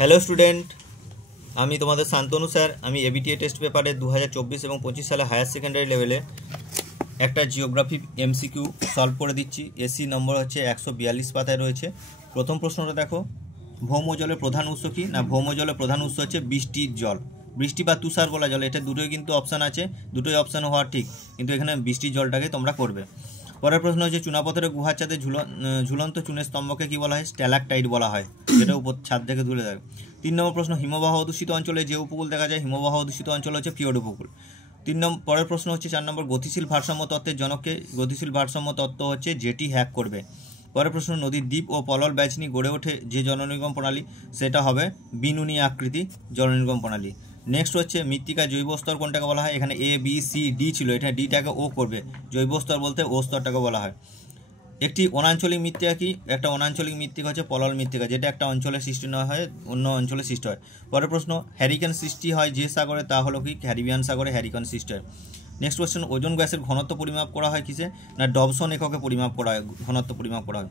Hello student, আমি তোমাদের Shantanu sir. আমি এবিটিএ টেস্ট পেপারে 2024 এবং 25 সালে হায়ার সেকেন্ডারি লেভেলে একটা জিওগ্রাফি এমসিকিউ সলভ করে দিচ্ছি। এসি নম্বর হচ্ছে 142 পাতায় রয়েছে। প্রথম প্রশ্নটা দেখো, ভৌমজলের প্রধান উৎস কি? না, ভৌমজলের প্রধান উৎস হচ্ছে বৃষ্টির জল, বৃষ্টি বা তুষার বলা জল। এটা দুটোই কিন্তু অপশান আছে, দুটোই অপশান হওয়া ঠিক, কিন্তু এখানে বৃষ্টির জলটাকে তোমরা করবে। পরের প্রশ্ন হচ্ছে, চুনাপথরের গুহার ছাদে ঝুলন্ত চুনের স্তম্ভকে কি বলা হয়? স্ট্যালাকটাইট বলা হয়, যেটা উপর ছাদ থেকে তুলে থাকে। 3 নম্বর প্রশ্ন, হিমবাহ অধ্যুষিত অঞ্চলে যে উপকূল দেখা যায়, হিমবাহ অধ্যুষিত অঞ্চল হচ্ছে ফিওর্ড উপকূল। পরের প্রশ্ন হচ্ছে 4 নম্বর, গতিশীল ভারসাম্য তত্ত্বের জনককে? গতিশীল ভারসাম্য তত্ত্ব হচ্ছে যেটি হ্যাক করবে। পরের প্রশ্ন, নদীর দ্বীপ ও পলল ব্যাচ নিয়ে গড়ে ওঠে যে জলনির্গম প্রণালী, সেটা হবে বিনুনি আকৃতি জলনির্গম প্রণালী। নেক্সট হচ্ছে, মৃত্তিকা জৈব স্তর কোনটাকে বলা হয়? এখানে এ বি সি ডি ছিল, এটা ডিটাকে ও করবে। জৈব স্তর বলতে ও স্তরটাকে বলা হয়। একটি অনাঞ্চলিক মৃত্তিকা কি? একটা অনাঞ্চলিক মৃত্তিকা হচ্ছে পলল মৃত্তিকা, যেটা একটা অঞ্চলে সৃষ্টি না হয় অন্য অঞ্চলে সৃষ্টি হয়। পরের প্রশ্ন, হ্যারিকেন সৃষ্টি হয় যে সাগরে, তা হলো কি? ক্যারিবিয়ান সাগরে হ্যারিকেন সৃষ্টি হয়। নেক্সট কোয়েশ্চেন, ওজোন গ্যাসের ঘনত্ব পরিমাপ করা হয় কিসে? না, ডবসন এককে পরিমাপ করা হয়, ঘনত্ব পরিমাপ করা হয়।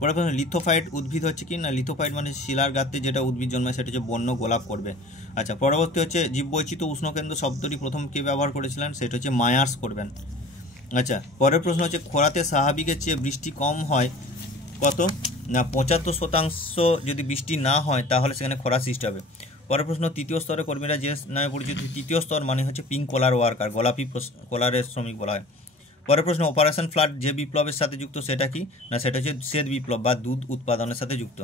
পরের প্রশ্ন, লিথোফাইট উদ্ভিদ হচ্ছে কি? না, লিথোফাইট মানে শিলার গাত্রে যেটা উদ্ভিদ জন্মায়, সেটা হচ্ছে বন্য গোলাপ করবে। আচ্ছা, পরবর্তী হচ্ছে, জীববৈচিত্র্য উষ্ণকেন্দ্র শব্দটি প্রথম কে ব্যবহার করেছিলেন? সেটা হচ্ছে মায়ার্স করবেন। আচ্ছা, পরের প্রশ্ন হচ্ছে, খরাতে স্বাভাবিকের চেয়ে বৃষ্টি কম হয় কত? না, 75% যদি বৃষ্টি না হয় তাহলে সেখানে খরা সৃষ্টি হবে। পরের প্রশ্ন, তৃতীয় স্তরের কর্মীরা যে নামে পরিচিত। তৃতীয় স্তর মানে হচ্ছে পিঙ্ক কলার ওয়ার্কার, গোলাপি কলারের শ্রমিক বলা হয়। পরের প্রশ্ন, অপারেশন ফ্লাড যে বিপ্লবের সাথে যুক্ত, সেটা কি? না, সেটা হচ্ছে শ্বেত বিপ্লব বা দুধ উৎপাদনের সাথে যুক্ত।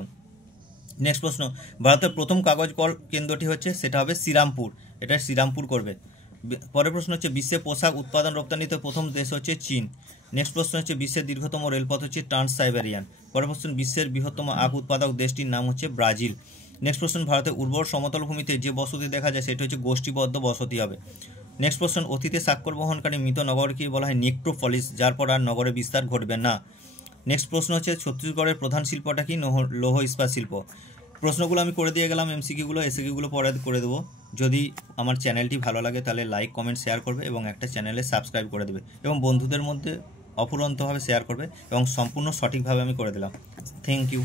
নেক্সট প্রশ্ন, ভারতের প্রথম কাগজ কল কেন্দ্রটি হচ্ছে, সেটা হবে শ্রীরামপুর, এটা শ্রীরামপুর করবে। পরের প্রশ্ন হচ্ছে, বিশ্বে পোশাক উৎপাদন রপ্তানিতে প্রথম দেশ হচ্ছে চীন। নেক্সট প্রশ্ন হচ্ছে, বিশ্বের দীর্ঘতম রেলপথ হচ্ছে ট্রান্স সাইবেরিয়ান। পরের প্রশ্ন, বিশ্বের বৃহত্তম আখ উৎপাদক দেশটির নাম হচ্ছে ব্রাজিল। নেক্সট প্রশ্ন, ভারতের উর্বর সমতল ভূমিতে যে বসতি দেখা যায়, সেটা হচ্ছে গোষ্ঠীবদ্ধ বসতি হবে। নেক্সট প্রশ্ন, অতীতে স্বাক্ষর বহনকারী মৃত নগরকে বলা হয় নেক্রোপলিস, যার পর আর নগরে বিস্তার ঘটবে না। নেক্সট প্রশ্ন হচ্ছে, ছত্তিশগড়ের প্রধান শিল্পটা কি? লৌহ ইস্পাত শিল্প। প্রশ্নগুলো আমি করে দিয়ে গেলাম, এমসিকিউগুলো, এসিকিউগুলো পরে করে দেবো। যদি আমার চ্যানেলটি ভালো লাগে তাহলে লাইক কমেন্ট শেয়ার করবে এবং একটা চ্যানেলে সাবস্ক্রাইব করে দেবে এবং বন্ধুদের মধ্যে অফুরন্তভাবে শেয়ার করবে এবং সম্পূর্ণ সঠিকভাবে আমি করে দিলাম। Thank you.